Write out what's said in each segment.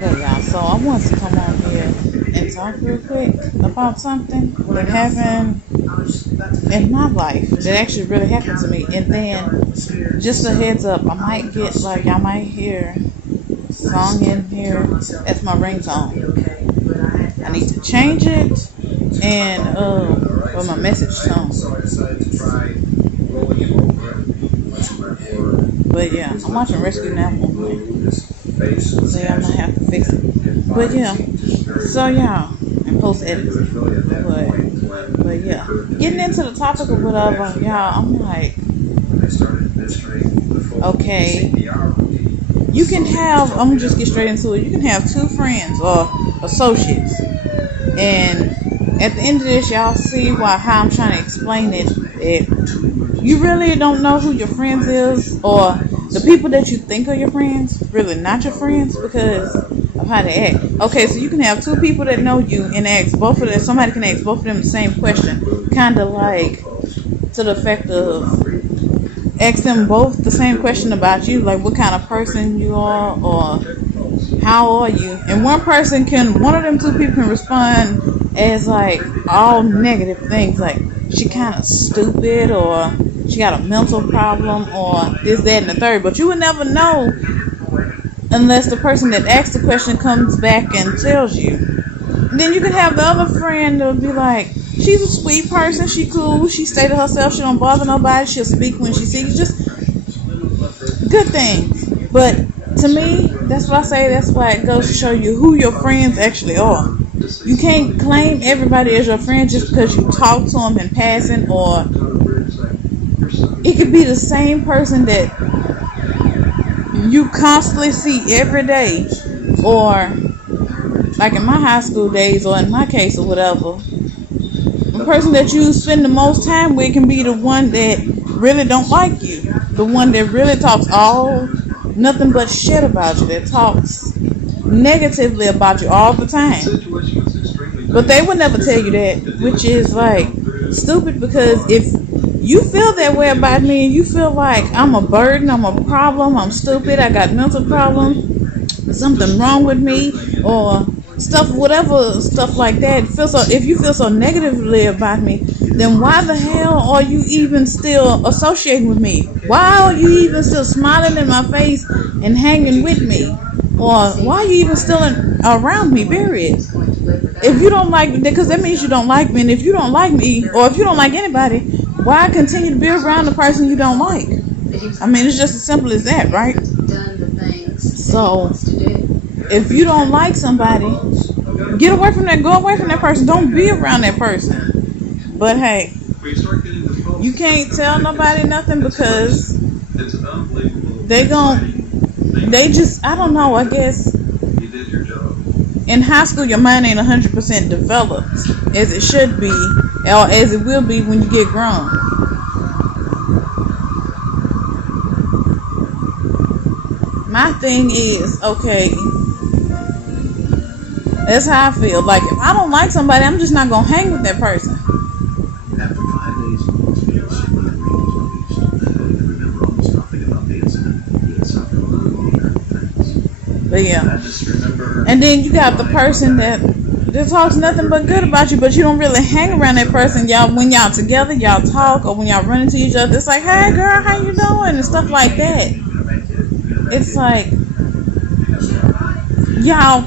Hey y'all, so I want to come on here and talk real quick about something that happened in my life that actually really happened to me. And then, just a heads up, I might get like, y'all might hear a song in here. That's my ringtone. I need to change it and, for my message tone. But yeah, I'm watching Rescue Now. So yeah, I'm gonna have to fix it. But yeah, so yeah, and post edit. But yeah, getting into the topic of whatever, y'all, I'm like, okay, you can have, I'm gonna just get straight into it. You can have two friends or associates, and at the end of this, y'all see how I'm trying to explain it. You really don't know who your friends is, or the people that you think are your friends really not your friends because of how they act. Okay, so you can have two people that know you and ask both of them. Somebody can ask both of them the same question, kind of like to the effect of ask them both the same question about you, like what kind of person you are or how are you. And one of them two people can respond as like all negative things, like she kind of stupid, or she got a mental problem, or this, that, and the third. But you would never know unless the person that asked the question comes back and tells you. And then you can have the other friend that will be like, she's a sweet person, she cool, she stay to herself, she don't bother nobody, she'll speak when she sees, just good things. But to me, that's what I say, that's why it goes to show you who your friends actually are. You can't claim everybody as your friend just because you talk to them in passing, or it could be the same person that you constantly see every day, or like in my high school days, or in my case or whatever, the person that you spend the most time with can be the one that really don't like you, the one that really talks nothing but shit about you, that talks negatively about you all the time. But they would never tell you that, which is like stupid, because if you feel that way about me and you feel like I'm a burden, I'm a problem, I'm stupid, I got mental problems, something wrong with me, or whatever stuff like that, if you feel so negatively about me, then why the hell are you even still associating with me? Why are you even still smiling in my face and hanging with me? Or why are you even still around me, period? If you don't like me, because that means you don't like me. And if you don't like me, or if you don't like anybody, why continue to be around the person you don't like? I mean, it's just as simple as that, right? So, if you don't like somebody, get away from that, go away from that person. Don't be around that person. But hey, you can't tell nobody nothing, because I don't know, I guess in high school your mind ain't 100% developed as it should be, or as it will be when you get grown. My thing is, okay, that's how I feel. Like, if I don't like somebody, I'm just not gonna hang with that person. But yeah, and then you got the person that talks nothing but good about you, but you don't really hang around that person. Y'all, when y'all together, y'all talk, or when y'all run into each other, it's like, hey girl, how you doing, and stuff like that. It's like, y'all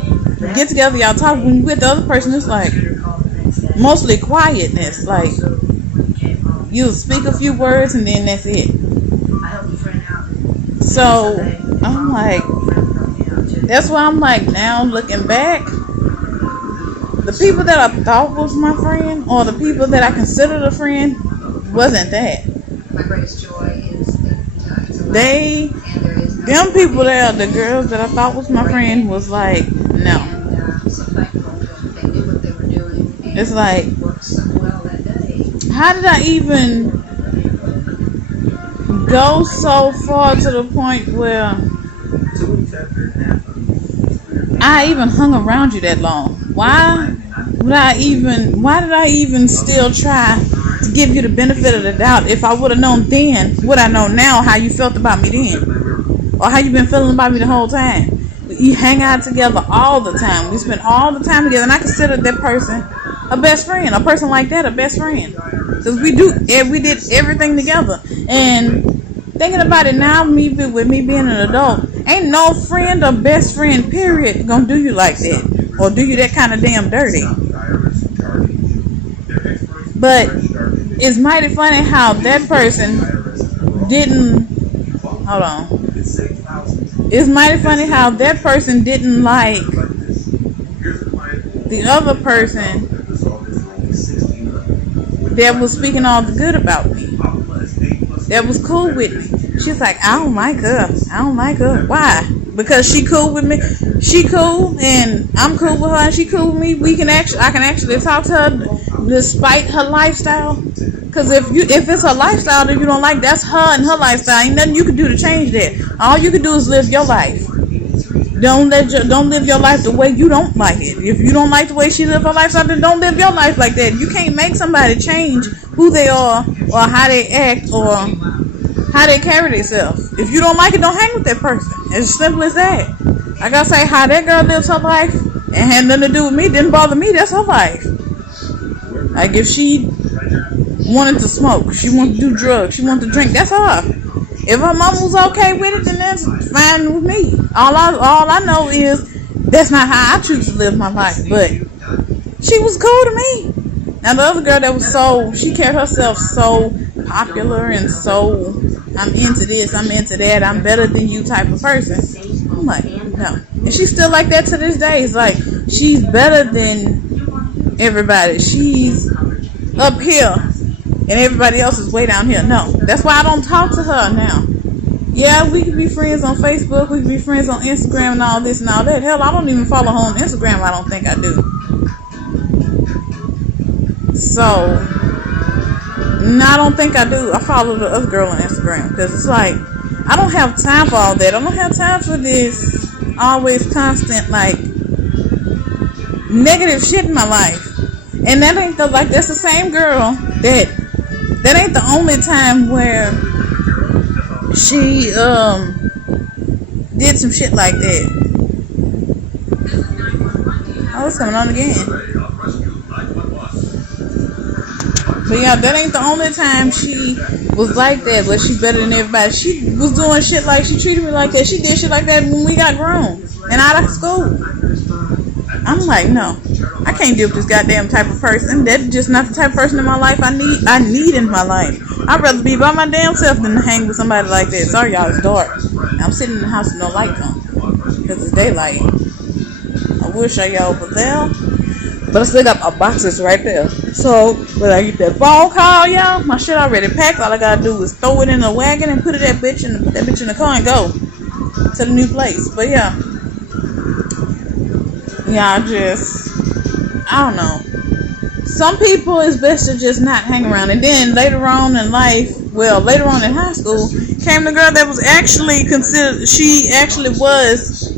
get together, y'all talk. When you with the other person, it's like mostly quietness. Like, you'll speak a few words and then that's it. So I'm like, that's why I'm like, now looking back, the people that I thought was my friend, or the people that I considered a friend, wasn't that. Them people there, the girls that I thought was my friend, was like, no. It's like, how did I even go so far to the point where I even hung around you that long? Why did I even still try to give you the benefit of the doubt? If I would have known then what I know now, how you felt about me then, or how you been feeling about me the whole time. We hang out together all the time. We spend all the time together, and I consider that person a best friend. A person like that a best friend, because we did everything together. And thinking about it now, with me being an adult, ain't no friend or best friend period gonna do you like that or do you that kind of damn dirty. But it's mighty funny how that person didn't. Hold on. It's mighty funny how that person didn't like the other person that was speaking all the good about me, that was cool with me. She's like, I don't like her. I don't like her. Why? Because she cool with me. She cool, and I'm cool with her, and she cool with me. I can actually talk to her despite her lifestyle. Because if it's her lifestyle that you don't like, that's her and her lifestyle. Ain't nothing you can do to change that. All you can do is live your life. Don't live your life the way you don't like it. If you don't like the way she live her lifestyle, then don't live your life like that. You can't make somebody change who they are or how they act or how they carry themselves. If you don't like it, don't hang with that person. It's as simple as that. Like I say, how that girl lives her life and had nothing to do with me, didn't bother me. That's her life. Like if she wanted to smoke, she wanted to do drugs, she wanted to drink, that's her. If her mama was okay with it, then that's fine with me. All I know is that's not how I choose to live my life. But she was cool to me. Now the other girl that was she carried herself so popular and so I'm into this, I'm into that, I'm better than you type of person. I'm like, no. And she's still like that to this day. It's like she's better than everybody. She's up here and everybody else is way down here. No, that's why I don't talk to her now. Yeah, we can be friends on Facebook, we can be friends on Instagram and all this and all that. Hell, I don't even follow her on Instagram. I don't think I do. So, no, I don't think I do. I follow the other girl on Instagram because it's like I don't have time for all that. I don't have time for this always constant like negative shit in my life. And that ain't that's the same girl that ain't the only time where she did some shit like that. Oh, it's coming on again. But yeah, that ain't the only time she was like that, but she better than everybody. She was doing shit like, she treated me like that. She did shit like that when we got grown and out of school. I'm like, no, I can't deal with this goddamn type of person. That's just not the type of person in my life I need in my life. I'd rather be by my damn self than to hang with somebody like that. Sorry, y'all, it's dark. I'm sitting in the house with no lights on because it's daylight. I will show y'all over there, but I still got my boxes right there. So when I get that phone call, y'all, my shit already packed. All I gotta do is throw it in a wagon and put that bitch in the car and go to the new place. But yeah, I don't know. Some people it's best to just not hang around. And then later on in life, later on in high school, came the girl that was actually considered, she actually was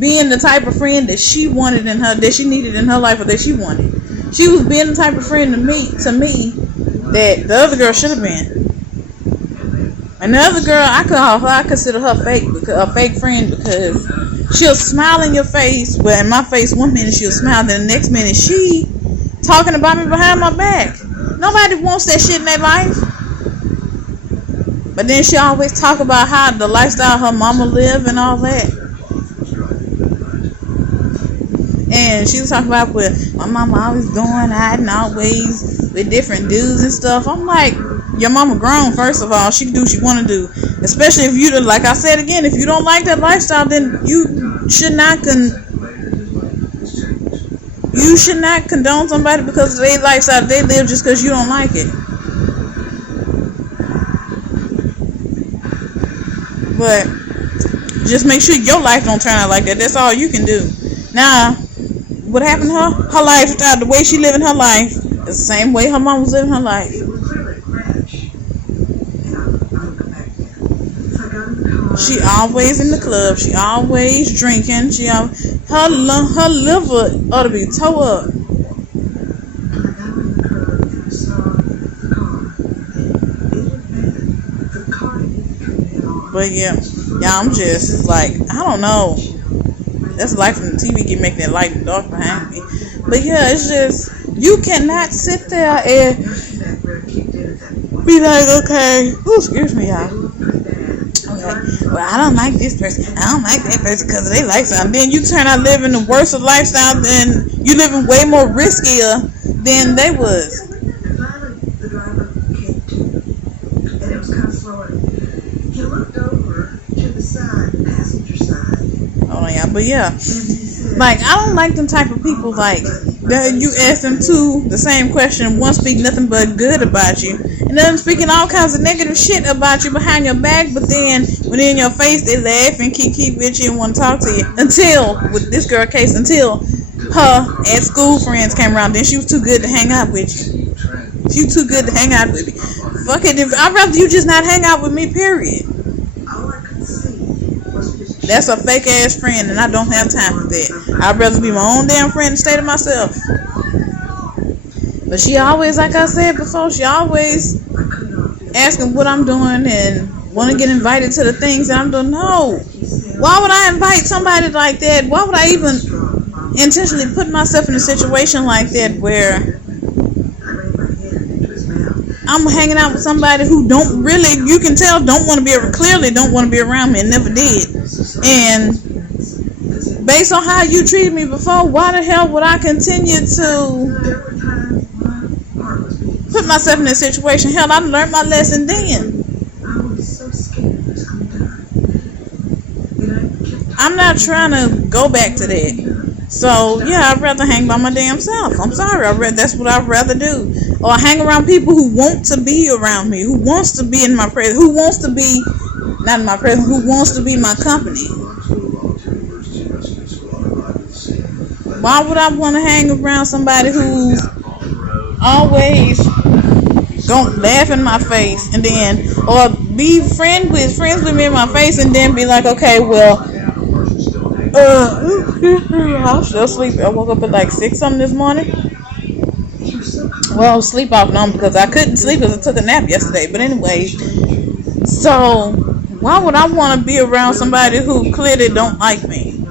being the type of friend that she wanted in her, that she needed in her life, or that she wanted. She was being the type of friend to me that the other girl should have been. And the other girl, I consider her a fake friend, because she'll smile in your face. Well, in my face, one minute she'll smile, then the next minute she talking about me behind my back. Nobody wants that shit in their life. But then she always talk about how the lifestyle her mama live and all that. And she was talking about what my mama always doing, hiding always with different dudes and stuff. I'm like, your mama grown, first of all. She can do what she want to do. Especially if you, like I said again, if you don't like that lifestyle, then you should not condone somebody because of their lifestyle they live just because you don't like it. But just make sure your life don't turn out like that. That's all you can do. Now, what happened to her? Her life, the way she living her life, is the same way her mom was living her life. She always in the club. She always drinking. Her liver ought to be tore up. But yeah, I'm just like, I don't know. That's light from the TV can make that light and dark behind me. But yeah, it's just, you cannot sit there and be like, okay, excuse me, y'all. Okay, well, I don't like this person. I don't like that person because they lifestyle. Then you turn out living the worst of lifestyle, and you living way more riskier than they was. The driver came to, and it was kind of slower. He looked over to the side, passenger side. Oh yeah, but yeah, like I don't like them type of people. Like that you ask them the same question, one speak nothing but good about you, and then speaking all kinds of negative shit about you behind your back. But then when they're in your face, they laugh and keep with you and want to talk to you. Until with this girl case, until her at school friends came around, then she was too good to hang out with you. You too good to hang out with me. Fuck it, I'd rather you just not hang out with me, period. That's a fake ass friend, and I don't have time for that. I'd rather be my own damn friend and stay to myself. But she always, like I said before, she always asking what I'm doing and want to get invited to the things that I'm doing. No. Why would I invite somebody like that? Why would I even intentionally put myself in a situation like that where I'm hanging out with somebody who don't really, you can tell, clearly don't want to be around me and never did. And based on how you treated me before, why the hell would I continue to put myself in this situation? Hell, I learned my lesson then. I'm not trying to go back to that. So, yeah, I'd rather hang by my damn self. I'm sorry. That's what I'd rather do. Or hang around people who want to be around me, who wants to be in my presence, who wants to be, not in my presence, who wants to be my company. Why would I want to hang around somebody who's always gonna laugh in my face and then, or be friends with me in my face and then be like, okay, well, I'm still sleeping. I woke up at like 6 something this morning. Well, sleep off numb because I couldn't sleep because I took a nap yesterday. But anyway, so why would I want to be around somebody who clearly don't like me?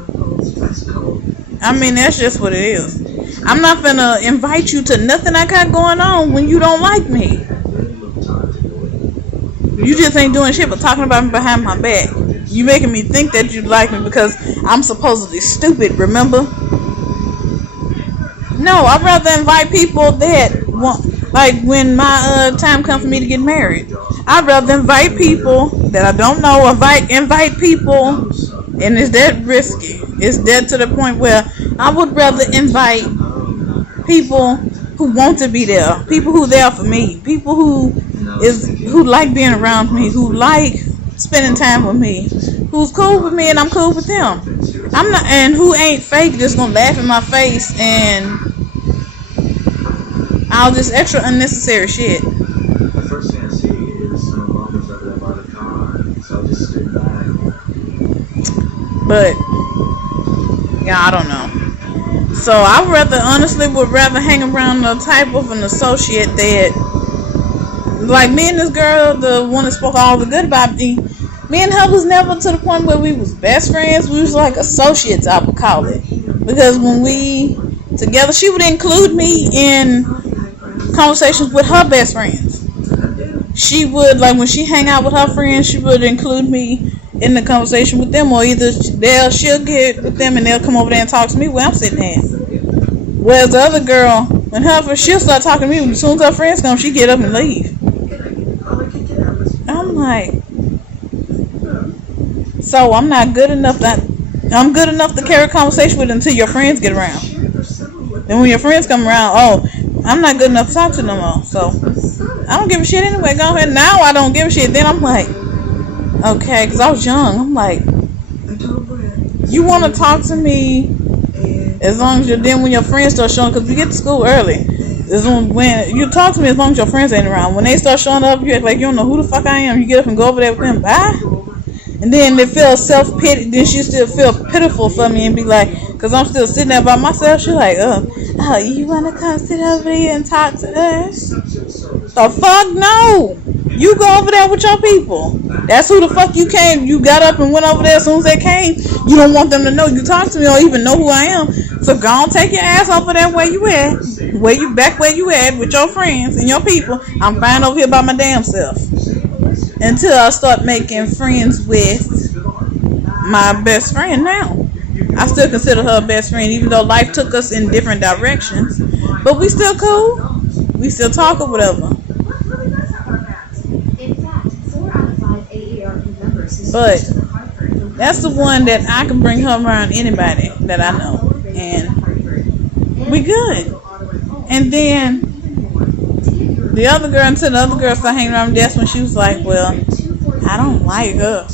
I mean, that's just what it is. I'm not gonna invite you to nothing I got going on when you don't like me. You just ain't doing shit but talking about me behind my back. You making me think that you like me because I'm supposedly stupid, remember? No, I'd rather invite people that want, like when my time comes for me to get married. I'd rather invite people that I don't know, invite people, and it's that risky. It's that to the point where I would rather invite people who want to be there, people who there for me, people who like being around me, who like spending time with me, who's cool with me and I'm cool with them. I'm not, and who ain't fake, just gonna laugh in my face and all this extra unnecessary shit. The first thing I see is some moments over there by the car, so I'll just sit back. But yeah, I don't know. So I would rather hang around the type of an associate that, like me and this girl, the one that spoke all the good about me and her was never to the point where we was best friends. We was like associates, I would call it. Because when we together, she would include me in conversations with her best friends. She would, like when she hang out with her friends, she would include me in the conversation with them, or either she'll get with them and they'll come over there and talk to me where I'm sitting at. Whereas the other girl, she'll start talking to me, as soon as her friends come, she get up and leave. I'm like, so I'm not good enough I'm good enough to carry a conversation with until your friends get around. Then when your friends come around, I'm not good enough to talk to no more. So I don't give a shit anyway. Go ahead. Now I don't give a shit. Then I'm like, okay, because I was young. I'm like, you want to talk to me as long as when your friends start showing, because we get to school early. Is when you talk to me as long as your friends ain't around. When they start showing up, you act like you don't know who the fuck I am. You get up and go over there with them. Bye. And then they feel self-pity. Then she still feel pitiful for me and be like, because I'm still sitting there by myself. She's like, you want to come sit over here and talk to us? The fuck no. You go over there with your people. That's who the fuck you came. You got up and went over there as soon as they came. You don't want them to know you talk to me or even know who I am. So go on, take your ass over there where you at. Where you at with your friends and your people. I'm fine over here by my damn self. Until I start making friends with my best friend now. I still consider her a best friend, even though life took us in different directions. But we still cool. We still talk or whatever. But that's the one that I can bring her around anybody that I know. And we good. And then the other girl, until the other girl started hanging around, that's when she was like, well, I don't like her.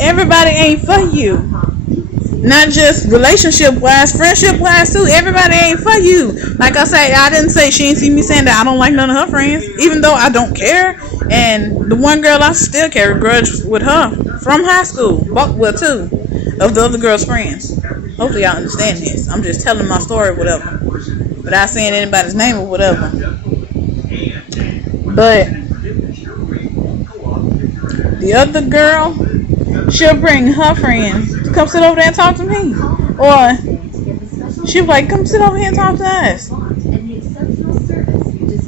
Everybody ain't for you. Not just relationship-wise, friendship-wise too. Everybody ain't for you. Like I say, I didn't say she ain't see me saying that I don't like none of her friends, even though I don't care. And the one girl, I still carry a grudge with her from high school. Well, two of the other girl's friends. Hopefully y'all understand this. I'm just telling my story or whatever. Without saying anybody's name or whatever. But the other girl, she'll bring her friends to come sit over there and talk to me. Or she'll be like, come sit over here and talk to us.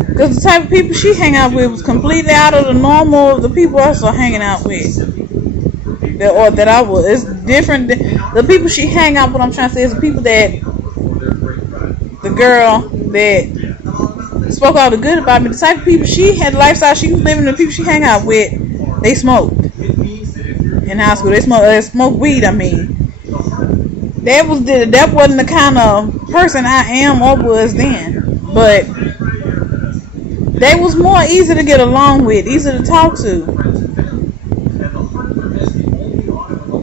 Because the type of people she hang out with was completely out of the normal of the people I was hanging out with. Or that I was. It's different. The people she hang out with, I'm trying to say, is the people that the girl that spoke all the good about me. The type of people she had, the lifestyle she was living, the people she hang out with, they smoked. In high school, they smoked weed. I mean, that wasn't the kind of person I am or was then. But they was more easy to get along with, easy to talk to.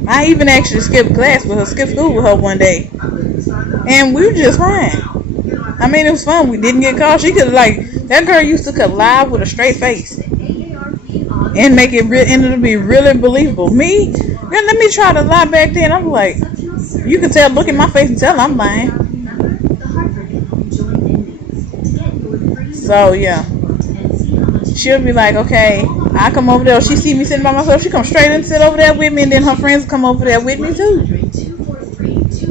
I even actually skipped school with her one day, and we were just fine. I mean, it was fun. We didn't get caught. She could that girl used to could lie with a straight face. And make it ended up be really believable. Me, let me try to lie back then. I'm like, you can tell, look at my face and tell I'm lying. So yeah, she'll be like, okay, I come over there. She see me sitting by myself, she come straight and sit over there with me, and then her friends come over there with me too.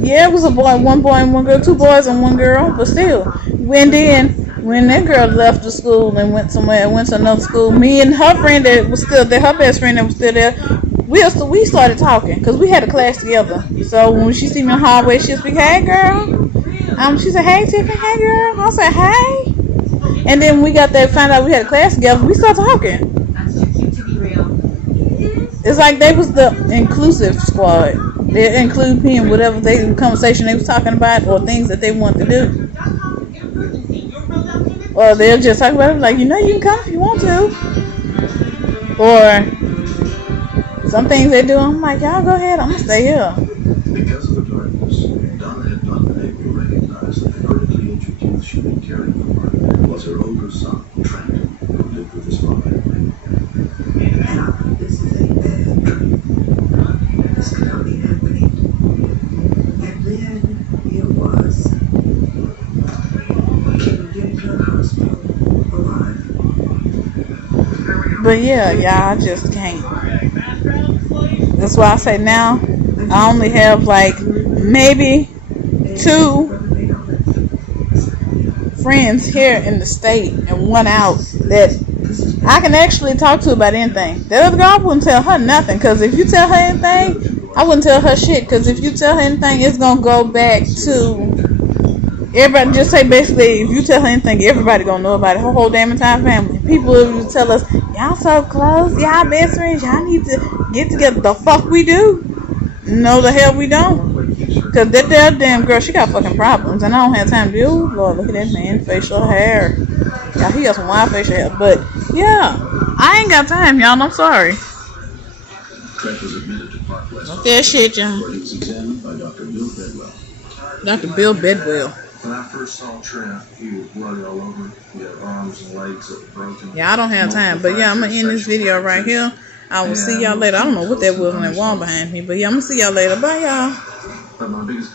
Yeah, it was one boy and one girl, two boys and one girl, but still. When that girl left the school and went to another school, me and her friend that was still there, her best friend that was still there, we started talking because we had a class together. So when she see me in the hallway, she'll speak, hey girl. She said, hey Tiffany, hey girl. I said, hey. And then we found out we had a class together. We started talking. It's like they was the inclusive squad. They include me in whatever conversation they was talking about or things that they want to do. Or they'll just talk about it like, you can come if you want to. Or some things they do, I'm like, y'all go ahead, I'm going to stay here. Because of the darkness, Donna had not been able to recognize that the vertically injured youth she'd been caring for was her older son, Trenton, who lived with his mother. Now, this is a bad dream. This could not be happening. And then it was. But yeah, y'all, I just can't. That's why I say now I only have maybe 2 friends here in the state and one out that I can actually talk to about anything. The other girl, I wouldn't tell her nothing, because if you tell her anything, I wouldn't tell her shit, because if you tell her anything, it's gonna go back to everybody. Just say basically, if you tell her anything, everybody gonna know about it. Her whole damn entire family. People will tell us, y'all so close, y'all best friends, y'all need to get together. The fuck we do? No, the hell we don't. Because that damn girl, she got fucking problems, and I don't have time to deal with. Lord, look at that man, facial hair. Yeah, he got some wild facial hair. But yeah, I ain't got time, y'all. I'm sorry. Look that shit, y'all. Dr. Bill Bedwell. When I first saw Trent, he was bloody all over. He had arms and legs that were broken. Yeah, I don't have time. But yeah, I'm going to end this video right here. I will see y'all later. I don't know what that was on that wall behind me. But yeah, I'm going to see y'all later. Bye, y'all.